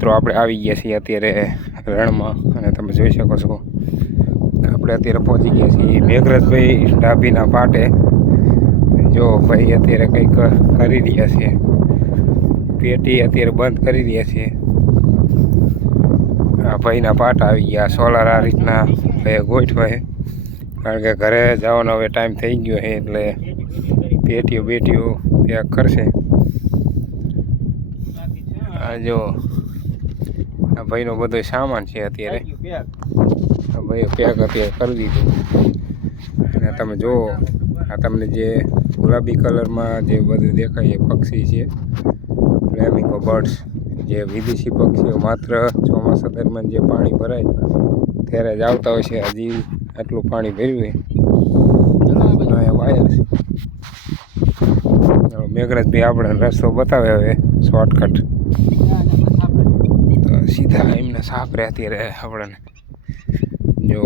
મિત્રો, આપણે આવી ગયા છીએ અત્યારે રણમાં. અને તમે જોઈ શકો છો, આપણે અત્યારે પહોંચી ગયા છીએ મેઘરજભાઈ ડાભીના પાટે. જો ભાઈ અત્યારે કંઈક કરી રહ્યા છે. પેટી અત્યારે બંધ કરી રહ્યા છીએ આ ભાઈના પાટ આવી ગયા, સોલાર આ રીતના. ભાઈ ગોઠવાય કારણ કે ઘરે જવાનો હવે ટાઈમ થઈ ગયો છે, એટલે પેટીઓ બેટીઓ ત્યાં કરશે. આ જો ભાઈનો બધો સામાન છે અત્યારે. ભાઈ પેક અત્યારે કરી દીધું. અને તમે જુઓ આ તમને જે ગુલાબી કલરમાં જે બધું દેખાય એ પક્ષી છે. ફ્લેમિંગો બર્ડ્સ જે વિદેશી પક્ષીઓ માત્ર ચોમાસા દરમિયાન જે પાણી ભરાય ત્યારે જ આવતા હોય છે. હજી આટલું પાણી ભર્યું હોય વાયર છે મેઘરાજભાઈ આપણે રસ્તો બતાવે હવે શોર્ટકટ સીધા એમને સાપરે અત્યારે આપણને જો.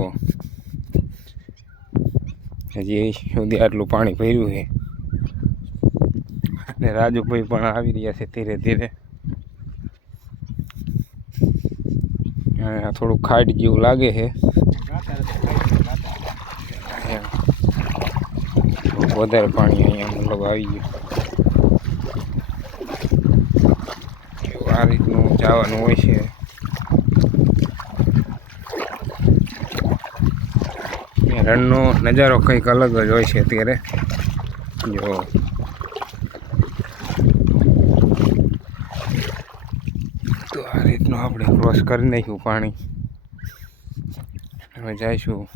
હજી સુધી આટલું પાણી ભર્યું છે. અને રાજુભાઈ પણ આવી રહ્યા છે ધીરે ધીરે. થોડું ખાડ જેવું લાગે છે. વધારે પાણી અહીંયા મતલબ આવી ગયું. આ રીતનું જવાનું હોય છે. રણનો નજારો કંઈક અલગ જ હોય છે અત્યારે. જો. તો આ રીતનું આપણે ક્રોસ કરી નાખ્યું પાણી. હવે જઈશું.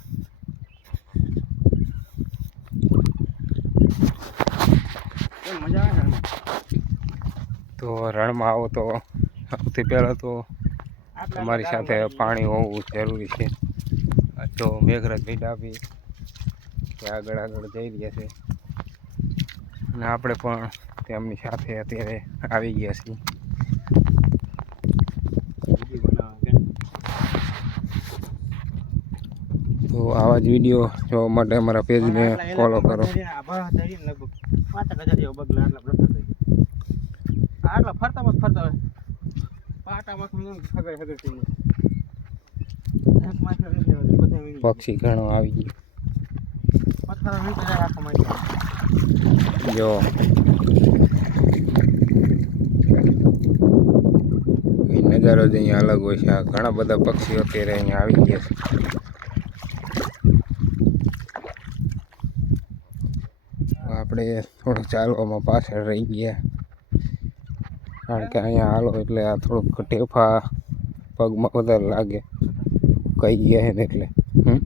તો રણમાં આવો તો. સૌથી પહેલાં તો તમારી સાથે પાણી હોવું જરૂરી છે. જો મેઘરજ ભાઈ ડાબી કે આગળ આગળ જઈ રહ્યા છે. અને આપણે પણ તેમની સાથે અત્યારે આવી ગયા છીએ. તો આવા જ વીડિયો જોવા માટે અમારા પેજને ફોલો કરો. આટલા ફરતા ફરતા પક્ષી ઘણો આવી ગયો. જો. એ નજારો જ અહીંયા અલગ હોય છે. ઘણા બધા પક્ષીઓ અત્યારે અહીંયા આવી ગયા છે. આપણે થોડુંક ચાલવામાં પાછળ રહી ગયા. કારણ કે અહીંયા હાલો એટલે આ થોડુંક ટેફા પગમાં વધારે લાગે. કહી ગયા ને એટલે. હમ?